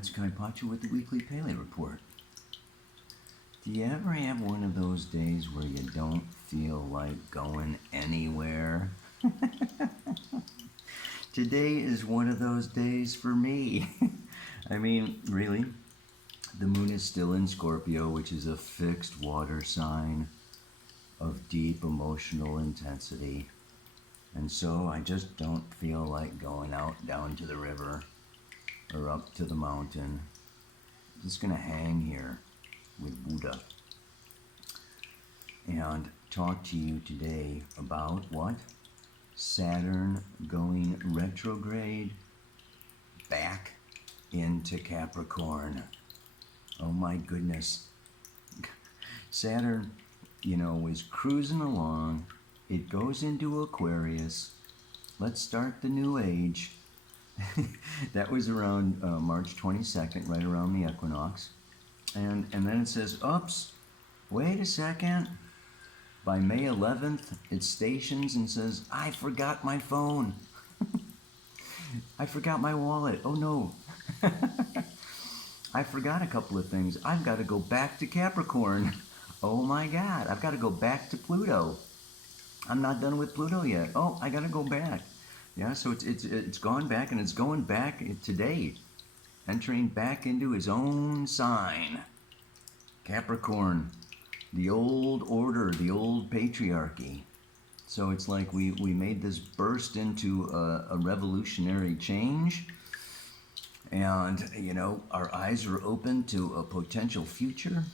it's Kaipachu with the Weekly Paleo Report. Do you ever have one of those days where you don't feel like going anywhere? Today is one of those days for me. I mean, really, the moon is still in Scorpio, which is a fixed water sign of deep emotional intensity. And so I just don't feel like going out down to the river or up to the mountain. I'm just gonna hang here with Buddha and talk to you today about what? Saturn going retrograde back into Capricorn. Oh my goodness. Saturn, was cruising along. It goes into Aquarius. Let's start the new age. That was around March 22nd, right around the equinox. And then it says, oops, wait a second. By May 11th, it stations and says, I forgot my phone. I forgot my wallet. Oh no. I forgot a couple of things. I've got to go back to Capricorn. Oh my God, I've got to go back to Pluto. I'm not done with Pluto yet. Oh, I got to go back. Yeah, so it's gone back, and it's going back today, entering back into his own sign. Capricorn, the old order, the old patriarchy. So it's like we made this burst into a revolutionary change, and our eyes are open to a potential future,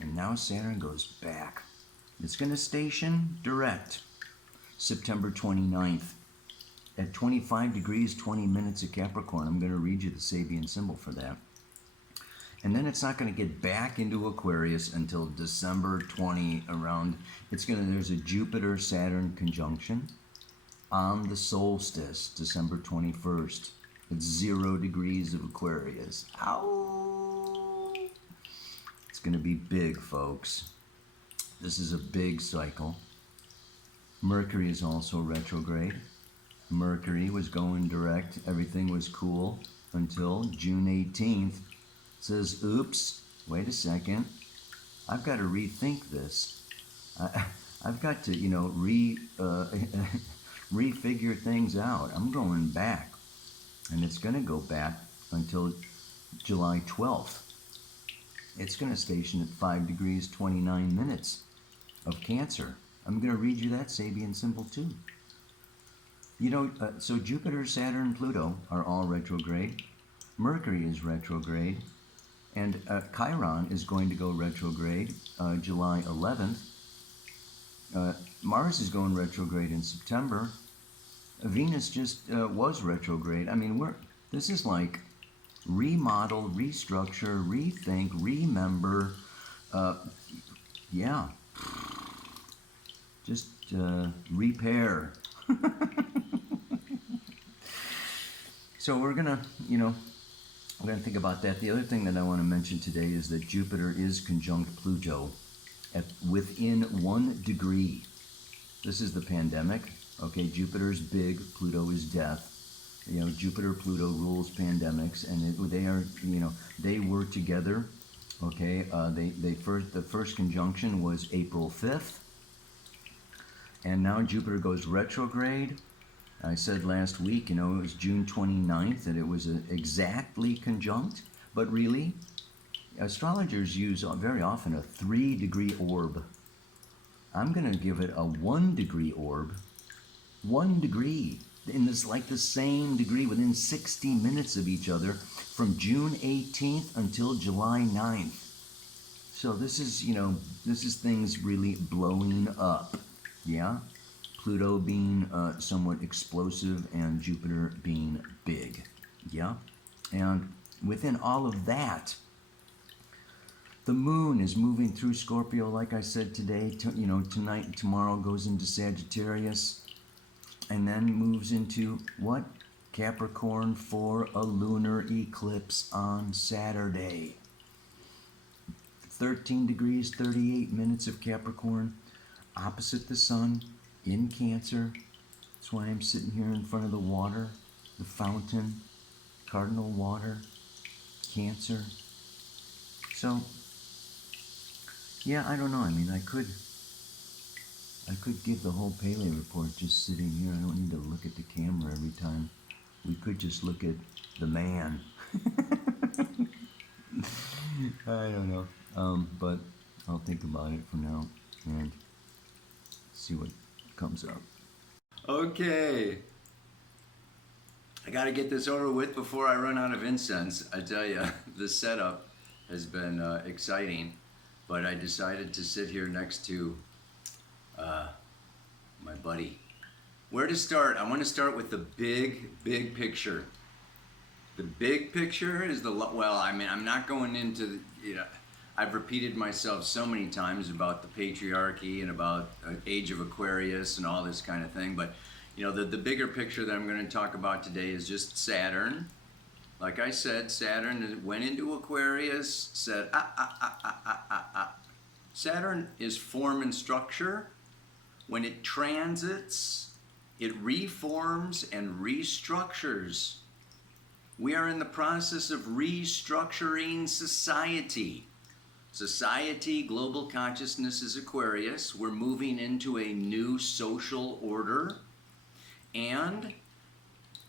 and now Saturn goes back. It's going to station direct September 29th. At 25 degrees, 20 minutes of Capricorn. I'm going to read you the Sabian symbol for that. And then it's not going to get back into Aquarius until December 20 around. There's a Jupiter-Saturn conjunction on the solstice, December 21st. It's 0 degrees of Aquarius. Ow! It's going to be big, folks. This is a big cycle. Mercury is also retrograde. Mercury was going direct. Everything was cool until June 18th. It says, oops, wait a second. I've got to rethink this. I've got to, refigure things out. I'm going back. And it's going to go back until July 12th. It's going to station at 5 degrees, 29 minutes of Cancer. I'm going to read you that Sabian symbol too. So Jupiter, Saturn, Pluto are all retrograde. Mercury is retrograde. And Chiron is going to go retrograde July 11th. Mars is going retrograde in September. Venus just was retrograde. I mean, this is like remodel, restructure, rethink, remember. Just repair. So we're gonna think about that. The other thing that I want to mention today is that Jupiter is conjunct Pluto within 1 degree. This is the pandemic. Okay, Jupiter's big, Pluto is death. Jupiter, Pluto rules pandemics, and they were together. Okay, the first conjunction was April 5th, and now Jupiter goes retrograde. I said last week, it was June 29th that it was exactly conjunct, but really, astrologers use very often a 3-degree orb. I'm going to give it a 1-degree orb. 1 degree, in this like the same degree within 60 minutes of each other from June 18th until July 9th. So this is things really blowing up, yeah? Pluto being somewhat explosive and Jupiter being big, yeah? And within all of that, the moon is moving through Scorpio, like I said today. Tonight and tomorrow goes into Sagittarius, and then moves into what? Capricorn for a lunar eclipse on Saturday. 13 degrees, 38 minutes of Capricorn, opposite the sun, in Cancer. That's why I'm sitting here in front of the water, the fountain, cardinal water. Cancer. So, yeah, I don't know. I mean, I could give the whole Pele report just sitting here. I don't need to look at the camera every time. We could just look at the man. I don't know. But I'll think about it for now and see what comes up. Okay. I got to get this over with before I run out of incense. I tell you, the setup has been exciting, but I decided to sit here next to my buddy. Where to start? I want to start with the big picture. The big picture is well, I mean, I'm not going into, I've repeated myself so many times about the patriarchy and about age of Aquarius and all this kind of thing, but the bigger picture that I'm going to talk about today is just Saturn. Like I said, Saturn went into Aquarius, said, Saturn is form and structure. When it transits, it reforms and restructures. We are in the process of restructuring society. Society, global consciousness is Aquarius. We're moving into a new social order. And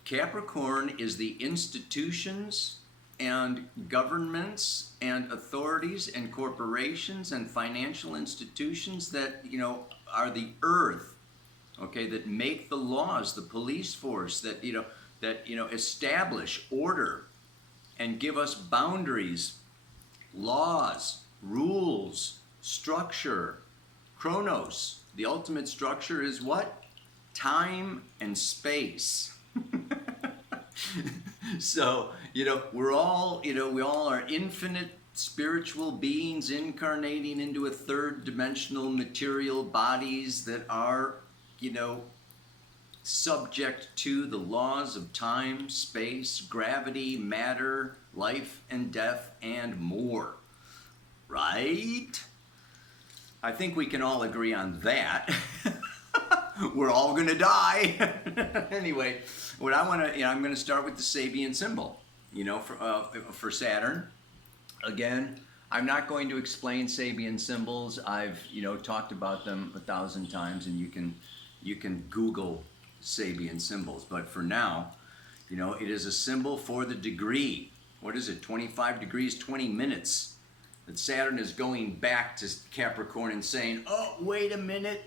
Capricorn is the institutions and governments and authorities and corporations and financial institutions that, are the earth, okay, that make the laws, the police force, that establish order and give us boundaries, laws, rules, structure. Chronos, the ultimate structure is what? Time and space. So, we all are infinite spiritual beings incarnating into a third dimensional material bodies that are, subject to the laws of time, space, gravity, matter, life and death, and more. Right? I think we can all agree on that. We're all going to die. Anyway, what I want to, I'm going to start with the Sabian symbol, for Saturn. Again, I'm not going to explain Sabian symbols. I've, talked about them 1,000 times, and you can Google Sabian symbols. But for now, it is a symbol for the degree. What is it? 25 degrees, 20 minutes. That Saturn is going back to Capricorn and saying, oh, wait a minute.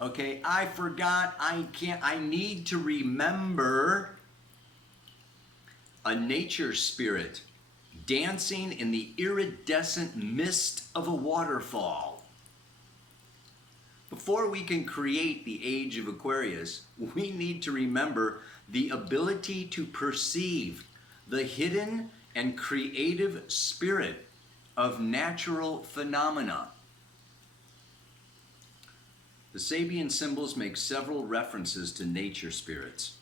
Okay, I forgot, I need to remember a nature spirit dancing in the iridescent mist of a waterfall. Before we can create the age of Aquarius, we need to remember the ability to perceive the hidden and creative spirit of natural phenomena. The Sabian symbols make several references to nature spirits.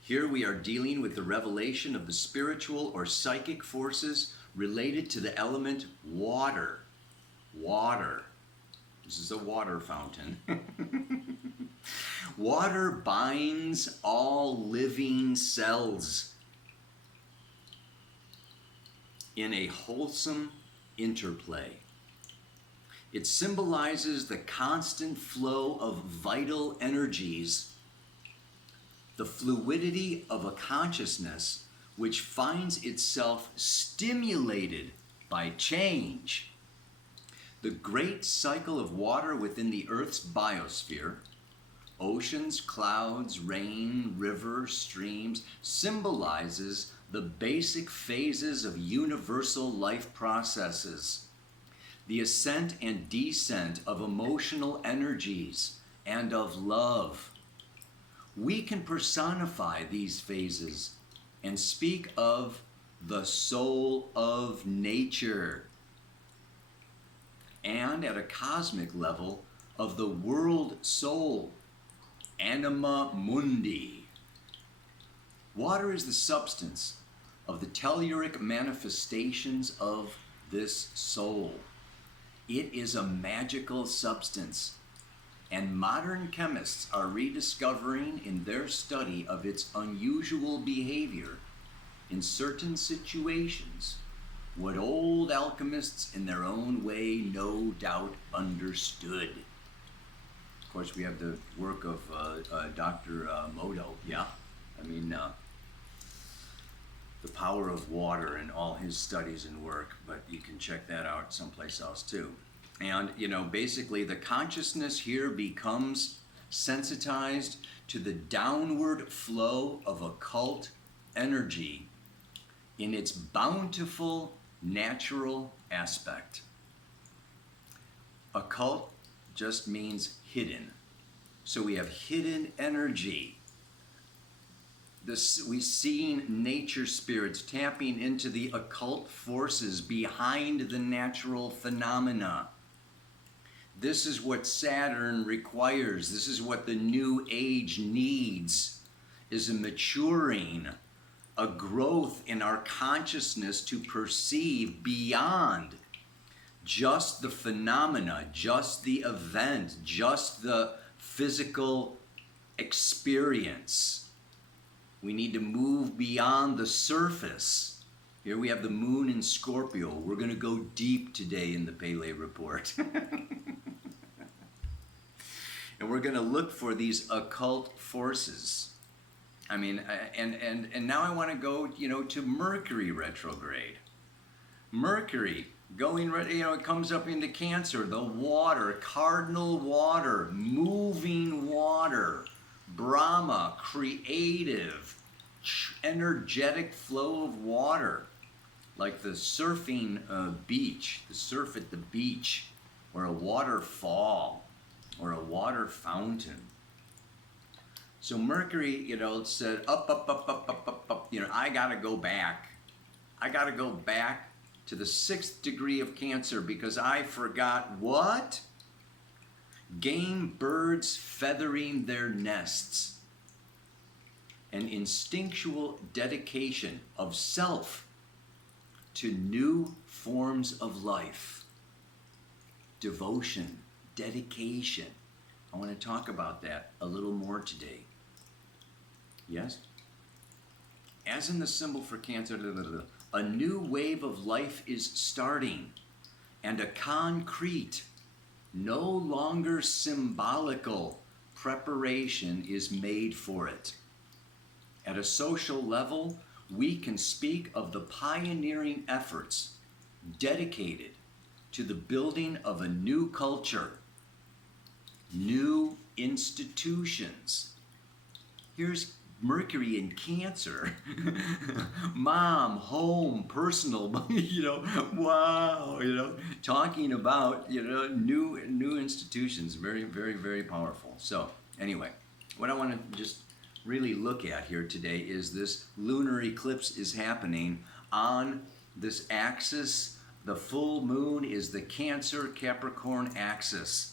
Here we are dealing with the revelation of the spiritual or psychic forces related to the element water. Water. This is a water fountain. Water binds all living cells in a wholesome interplay. It symbolizes the constant flow of vital energies, the fluidity of a consciousness which finds itself stimulated by change. The great cycle of water within the Earth's biosphere, oceans, clouds, rain, rivers, streams, symbolizes the basic phases of universal life processes. The ascent and descent of emotional energies and of love. We can personify these phases and speak of the soul of nature, and at a cosmic level of the world soul, anima mundi. Water is the substance of the telluric manifestations of this soul. It is a magical substance, and modern chemists are rediscovering in their study of its unusual behavior in certain situations what old alchemists in their own way no doubt understood. Of course, we have the work of Dr. Modo, yeah? I mean, the power of water and all his studies and work, but you can check that out someplace else too. And, you know, basically the consciousness here becomes sensitized to the downward flow of occult energy in its bountiful natural aspect. Occult just means hidden. So we have hidden energy. We've seen nature spirits tapping into the occult forces behind the natural phenomena. This is what Saturn requires. This is what the new age needs, is a maturing, a growth in our consciousness to perceive beyond just the phenomena, just the event, just the physical experience. We need to move beyond the surface. Here we have the moon in Scorpio. We're going to go deep today in the Pele report. And we're going to look for these occult forces. I mean, and now I want to go, you know, to Mercury retrograde. Mercury going, you know, it comes up into Cancer, the water, cardinal water, moving water, Brahma, creative, energetic flow of water, like the surfing beach, the surf at the beach, or a waterfall, or a water fountain. So Mercury, you know, said up, you know, I gotta go back. I gotta go back to the 6th degree of Cancer because I forgot what? Game birds feathering their nests. An instinctual dedication of self to new forms of life. Devotion, dedication. I want to talk about that a little more today. Yes? As in the symbol for Cancer, a new wave of life is starting, and a concrete, no longer symbolical preparation is made for it. At a social level, we can speak of the pioneering efforts dedicated to the building of a new culture, new institutions. Here's Mercury in Cancer. Mom, home, personal, you know, wow, you know, talking about, you know, new institutions. Very, very, very powerful. So anyway, what I want to just really look at here today is this lunar eclipse is happening on this axis. The full moon is the Cancer Capricorn axis.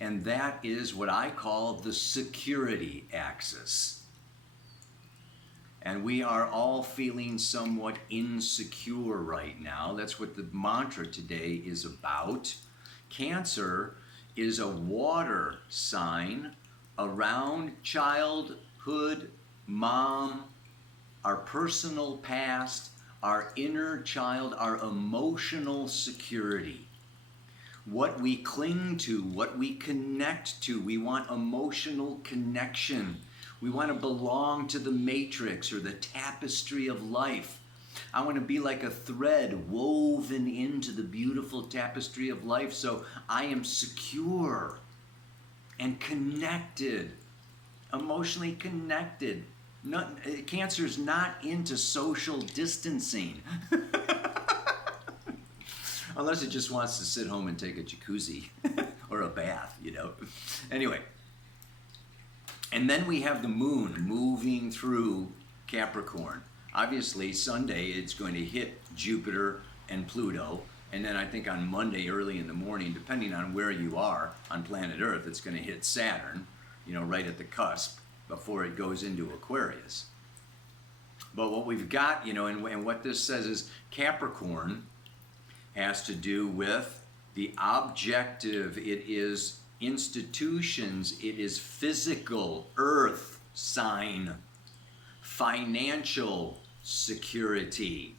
And that is what I call the security axis. And we are all feeling somewhat insecure right now. That's what the mantra today is about. Cancer is a water sign around childhood, mom, our personal past, our inner child, our emotional security. What we cling to, what we connect to. We want emotional connection. We want to belong to the matrix or the tapestry of life. I want to be like a thread woven into the beautiful tapestry of life, so I am secure and connected, emotionally connected. Cancer's not into social distancing. Unless it just wants to sit home and take a jacuzzi or a bath, you know. Anyway. And then we have the moon moving through Capricorn. Obviously, Sunday it's going to hit Jupiter and Pluto. And then I think on Monday early in the morning, depending on where you are on planet Earth, it's going to hit Saturn, you know, right at the cusp before it goes into Aquarius. But what we've got, you know, and what this says is Capricorn has to do with the objective. It is institutions. It is physical, earth sign, financial security.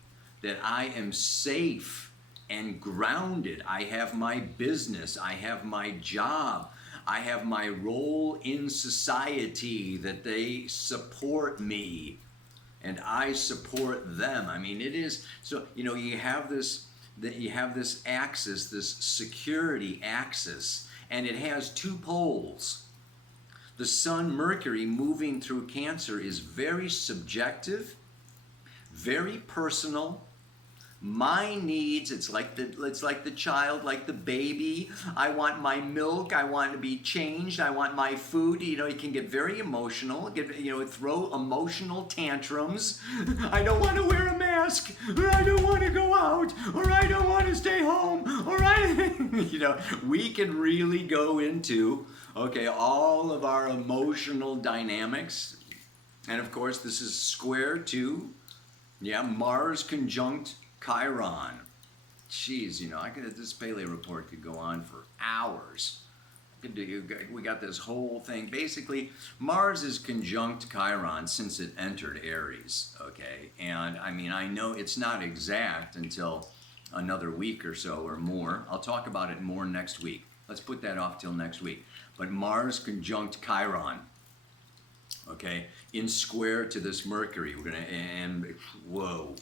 that I am safe and grounded. I have my business, I have my job, I have my role in society, that they support me and I support them. I mean, it is, so, you know, you have this axis, this security axis, and it has two poles. The Sun, Mercury, moving through Cancer is very subjective, very personal. My needs, it's like the child, like the baby. I want my milk, I want to be changed, I want my food. You know, you can get very emotional, throw emotional tantrums. I don't want to wear a mask, or I don't want to go out, or I don't want to stay home, or we can really go into, all of our emotional dynamics. And of course, this is square to, Mars conjunct Chiron. Jeez, this Paleo report could go on for hours. We got this whole thing. Basically, Mars is conjunct Chiron since it entered Aries, okay? And I mean, I know it's not exact until another week or so or more. I'll talk about it more next week. Let's put that off till next week. But Mars conjunct Chiron, okay, in square to this Mercury. Whoa.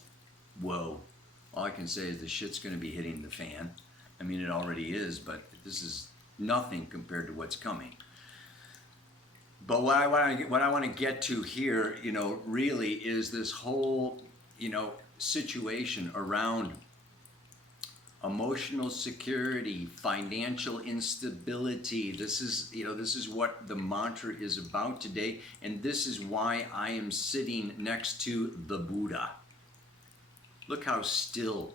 All I can say is the shit's going to be hitting the fan. I mean, it already is, but this is nothing compared to what's coming. But what I want to get to here, really is this whole, situation around emotional security, financial instability. This is what the mantra is about today, and this is why I am sitting next to the Buddha. Look how still,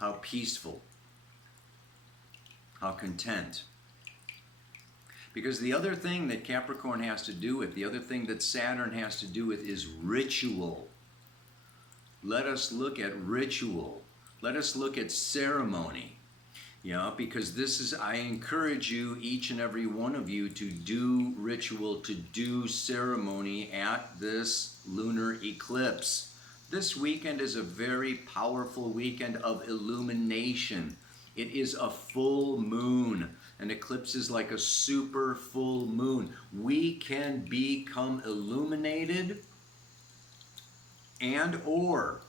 how peaceful, how content. Because the other thing that Capricorn has to do with, the other thing that Saturn has to do with is ritual. Let us look at ritual. Let us look at ceremony. Because I encourage you, each and every one of you, to do ritual, to do ceremony at this lunar eclipse. This weekend is a very powerful weekend of illumination. It is a full moon. An eclipse is like a super full moon. We can become illuminated, or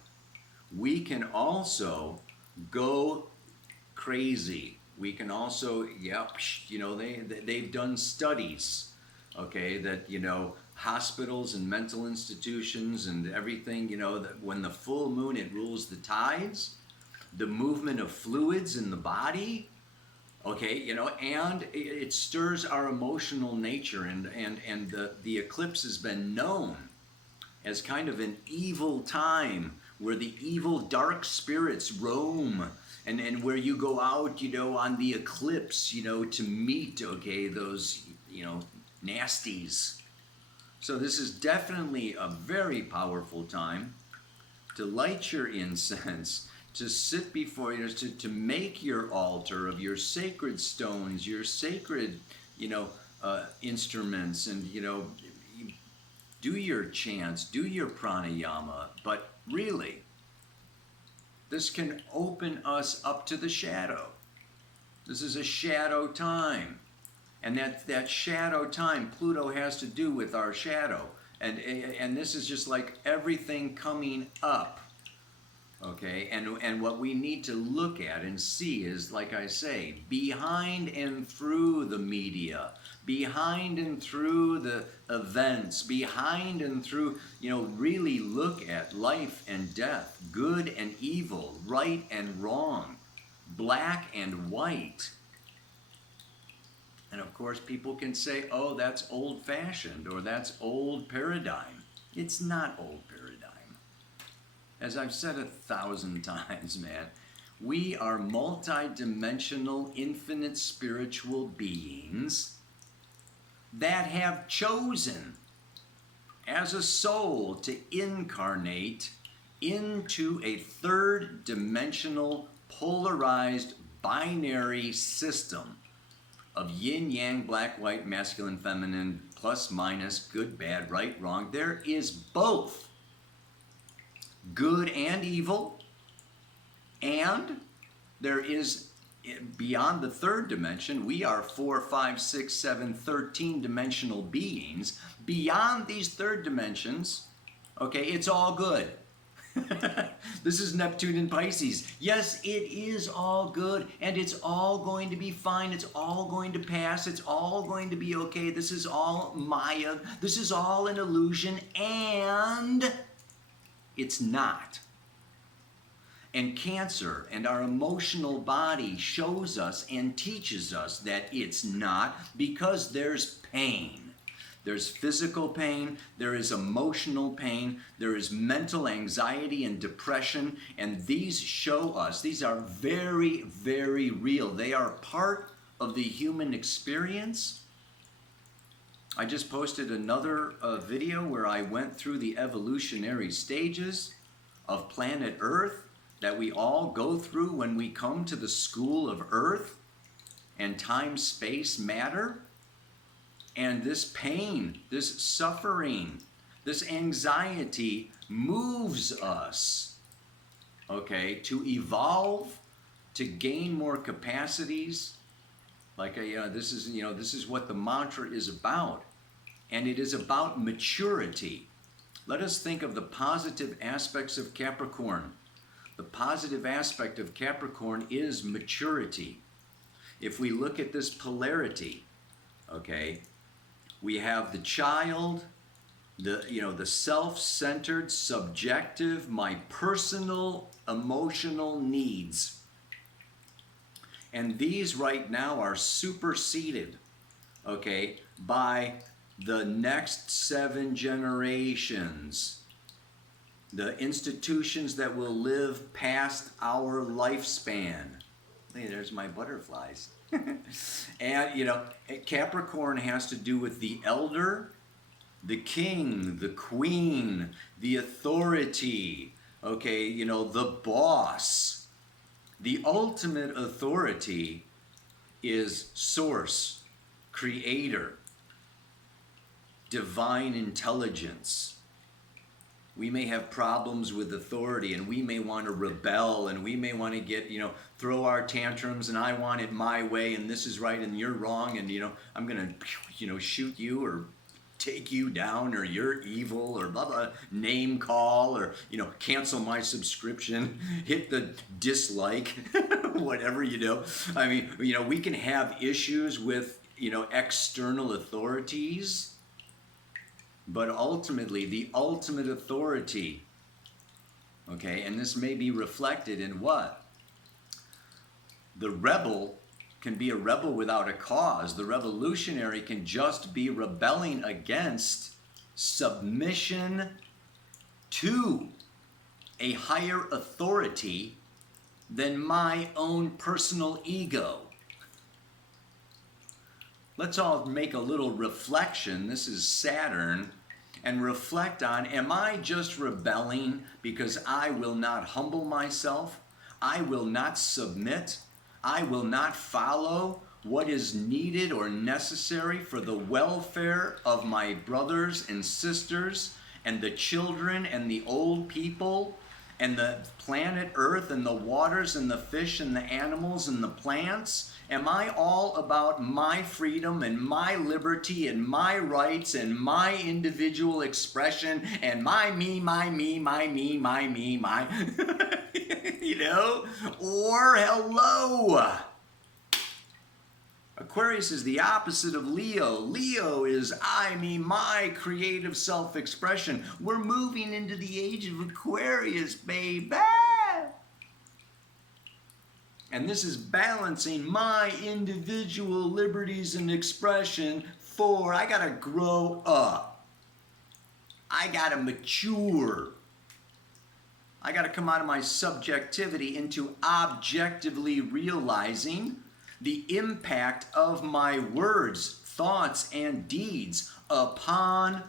we can also go crazy. We can also, they've done studies, that, hospitals and mental institutions and everything, that when the full moon, it rules the tides, the movement of fluids in the body, and it stirs our emotional nature, and the eclipse has been known as kind of an evil time where the evil dark spirits roam, and where you go out, on the eclipse, to meet, those, nasties. So this is definitely a very powerful time to light your incense, to sit before you, to make your altar of your sacred stones, your sacred, instruments, and, do your chants, do your pranayama. But really, this can open us up to the shadow. This is a shadow time. And that shadow time, Pluto has to do with our shadow. And this is just like everything coming up. And what we need to look at and see is, like I say, behind and through the media, behind and through the events, behind and through, really look at life and death, good and evil, right and wrong, black and white. And of course, people can say, oh, that's old-fashioned, or that's old paradigm. It's not old paradigm. As I've said 1,000 times, man, we are multi-dimensional, infinite spiritual beings that have chosen as a soul to incarnate into a third-dimensional, polarized, binary system of yin, yang, black, white, masculine, feminine, plus, minus, good, bad, right, wrong. There is both. good and evil, and there is, beyond the third dimension, we are 4, 5, 6, 7, 13 dimensional beings. Beyond these third dimensions, okay, it's all good. This is Neptune and Pisces. Yes, it is all good, and it's all going to be fine. It's all going to pass. It's all going to be okay. This is all Maya. This is all an illusion, and it's not. And Cancer and our emotional body shows us and teaches us that it's not, because there's pain. There's physical pain, there is emotional pain, there is mental anxiety and depression, and these show us, these are very, very real. They are part of the human experience. I just posted another video where I went through the evolutionary stages of planet Earth that we all go through when we come to the school of Earth and time, space, matter. And this pain, this suffering, this anxiety moves us, okay, to evolve, to gain more capacities. Like, this is what the mantra is about. And it is about maturity. Let us think of the positive aspects of Capricorn. The positive aspect of Capricorn is maturity. If we look at this polarity, okay, we have the child, the self-centered, subjective, my personal emotional needs. And these right now are superseded, okay, by the next 7 generations. The institutions that will live past our lifespan. Hey, there's my butterflies. And, Capricorn has to do with the elder, the king, the queen, the authority, okay, the boss. The ultimate authority is source, creator, divine intelligence. We may have problems with authority, and we may want to rebel, and we may want to get, throw our tantrums, and I want it my way, and this is right, and you're wrong, and, I'm going to, shoot you or take you down, or you're evil, or blah, blah, name call, or, cancel my subscription, hit the dislike, whatever, I mean, we can have issues with, external authorities. But ultimately, the ultimate authority, okay, and this may be reflected in what? The rebel can be a rebel without a cause. The revolutionary can just be rebelling against submission to a higher authority than my own personal ego. Let's all make a little reflection. This is Saturn. And reflect on, am I just rebelling because I will not humble myself? I will not submit? I will not follow what is needed or necessary for the welfare of my brothers and sisters and the children and the old people and the planet Earth and the waters and the fish and the animals and the plants? Am I all about my freedom and my liberty and my rights and my individual expression and my me, my me, my me, my me, my, Or hello! Aquarius is the opposite of Leo. Leo is I, me, my creative self-expression. We're moving into the age of Aquarius, baby! And this is balancing my individual liberties and expression for I gotta grow up. I gotta mature. I gotta come out of my subjectivity into objectively realizing the impact of my words, thoughts, and deeds upon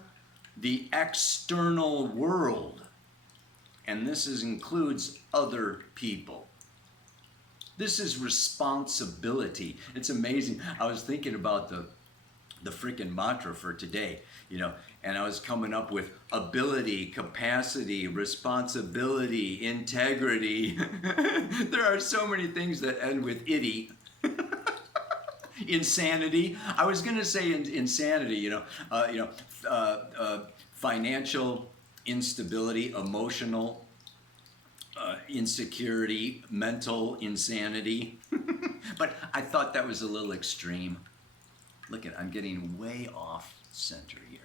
the external world. And this includes other people. This is responsibility. It's amazing. I was thinking about the freaking mantra for today, and I was coming up with ability, capacity, responsibility, integrity. There are so many things that end with itty. Insanity. I was going to say insanity, financial instability, emotional insecurity, mental insanity. But I thought that was a little extreme. Look I'm getting way off center here.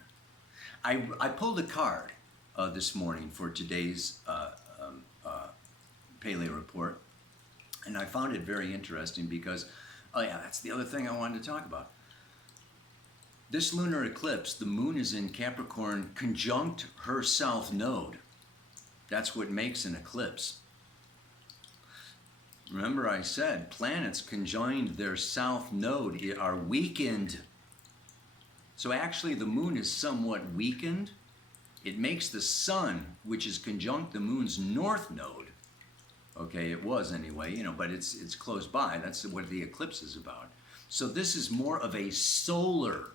I pulled a card this morning for today's Paleo report, and I found it very interesting because, oh yeah, that's the other thing I wanted to talk about. This lunar eclipse, the moon is in Capricorn conjunct her south node. That's what makes an eclipse. Remember I said planets conjoined their south node are weakened. So actually the moon is somewhat weakened. It makes the sun, which is conjunct the moon's north node. Okay, it was anyway, but it's close by. That's what the eclipse is about. So this is more of a solar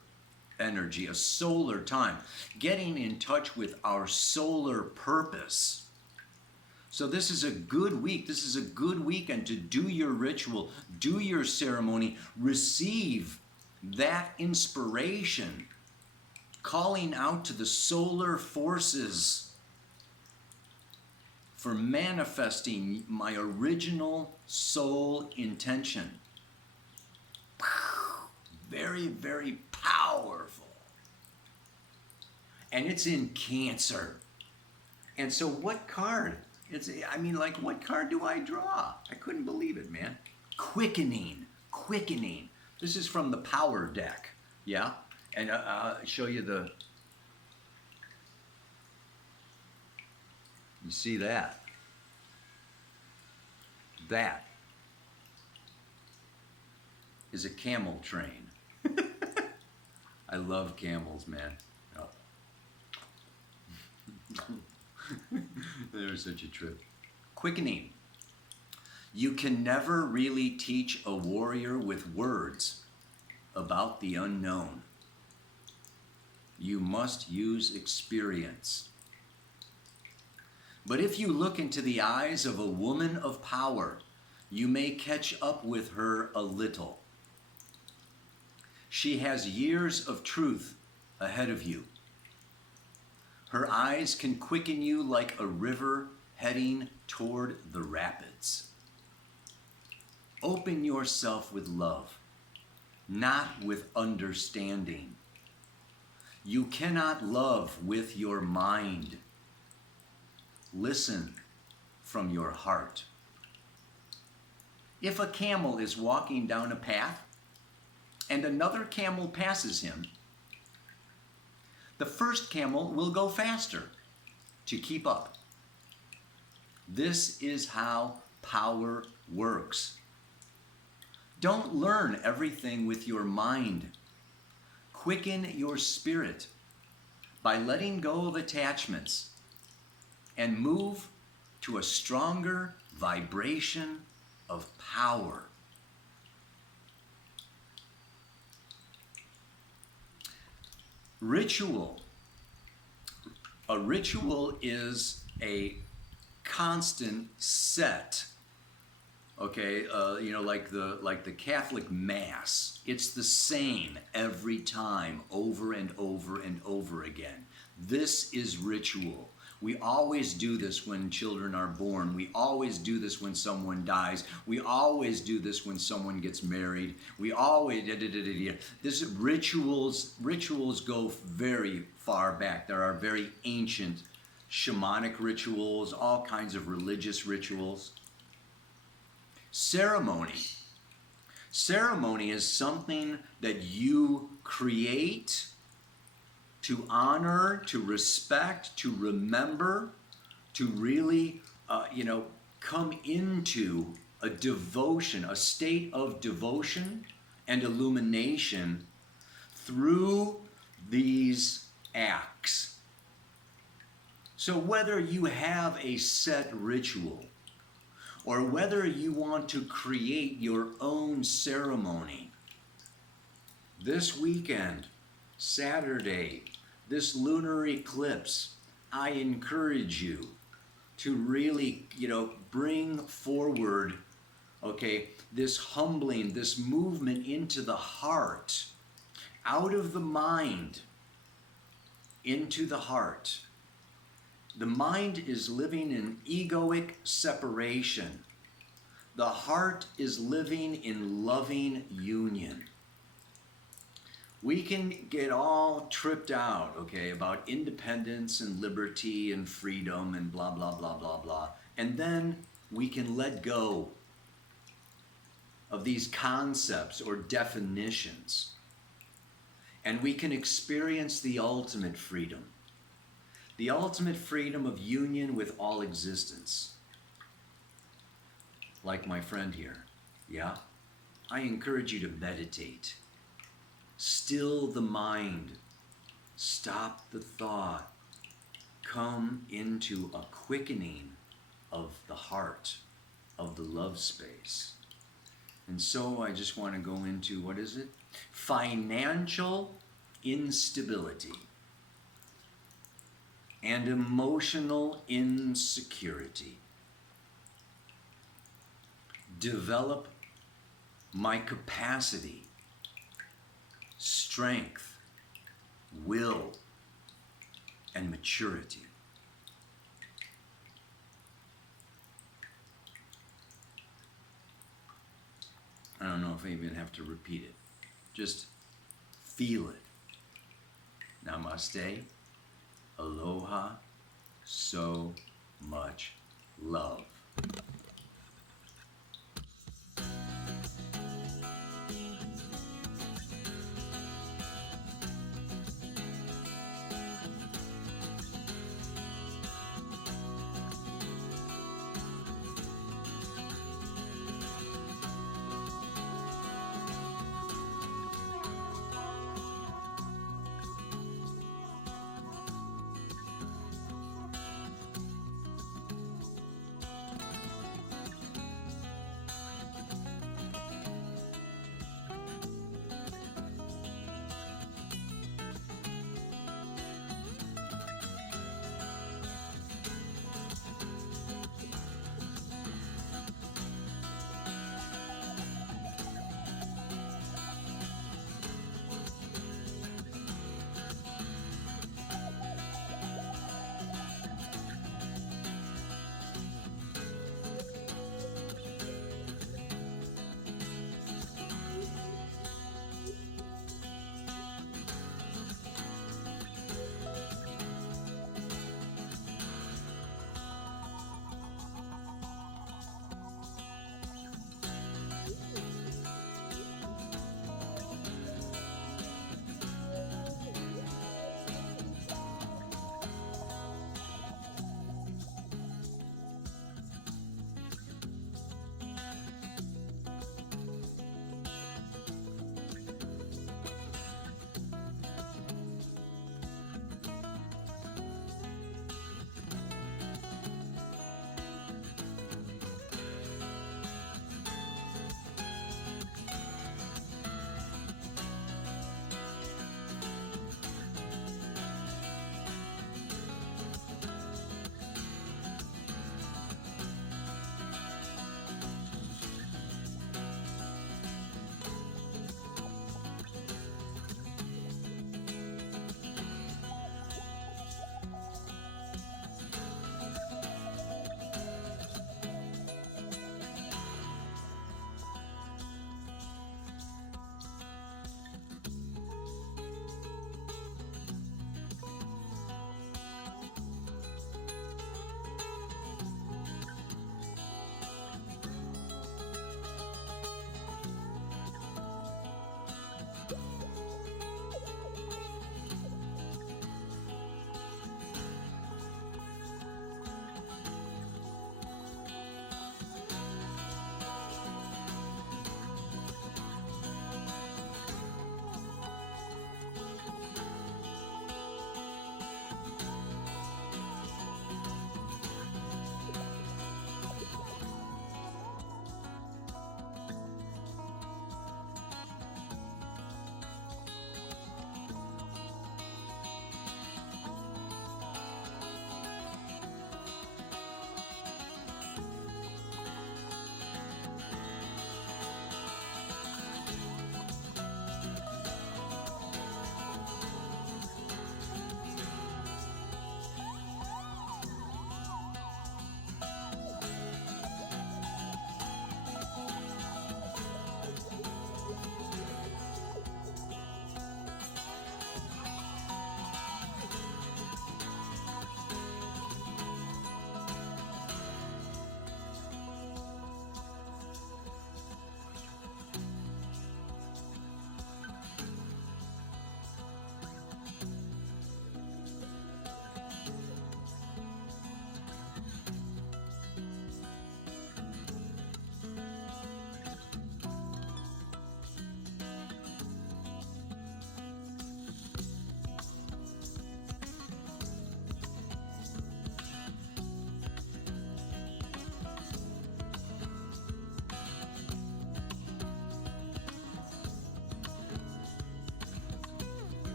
energy, a solar time, getting in touch with our solar purpose. So this is a good week. This is a good weekend to do your ritual, do your ceremony, receive that inspiration, calling out to the solar forces for manifesting my original soul intention. Very, very powerful. And it's in Cancer. And so what card? What card do I draw? I couldn't believe it, man. Quickening. This is from the Power deck, yeah? And I'll show you you see that? That is a camel train. I love camels, man. Oh. They're such a trip. Quickening. You can never really teach a warrior with words about the unknown. You must use experience. But if you look into the eyes of a woman of power, you may catch up with her a little. She has years of truth ahead of you. Her eyes can quicken you like a river heading toward the rapids. Open yourself with love, not with understanding. You cannot love with your mind. Listen from your heart. If a camel is walking down a path and another camel passes him, the first camel will go faster to keep up. This is how power works. Don't learn everything with your mind. Quicken your spirit by letting go of attachments and move to a stronger vibration of power. Ritual. A ritual is a constant set. Okay, like the Catholic Mass. It's the same every time, over and over and over again. This is ritual. We always do this when children are born. We always do this when someone dies. We always do this when someone gets married. We always This rituals go very far back. There are very ancient shamanic rituals, all kinds of religious rituals. Ceremony. Ceremony is something that you create to honor, to respect, to remember, to really, come into a devotion, a state of devotion and illumination through these acts. So whether you have a set ritual or whether you want to create your own ceremony, This weekend, Saturday, this lunar eclipse, I encourage you to really, bring forward, okay, this humbling, this movement into the heart, out of the mind, into the heart. The mind is living in egoic separation. The heart is living in loving union. We can get all tripped out, okay, about independence and liberty and freedom and blah, blah, blah, blah, blah. And then we can let go of these concepts or definitions. And we can experience the ultimate freedom. The ultimate freedom of union with all existence. Like my friend here, yeah? I encourage you to meditate. Still the mind. Stop the thought. Come into a quickening of the heart, of the love space. And so I just want to go into, what is it? Financial instability and emotional insecurity. Develop my capacity, strength, will, and maturity. I don't know if I even have to repeat it. Just feel it. Namaste. Aloha. So much love.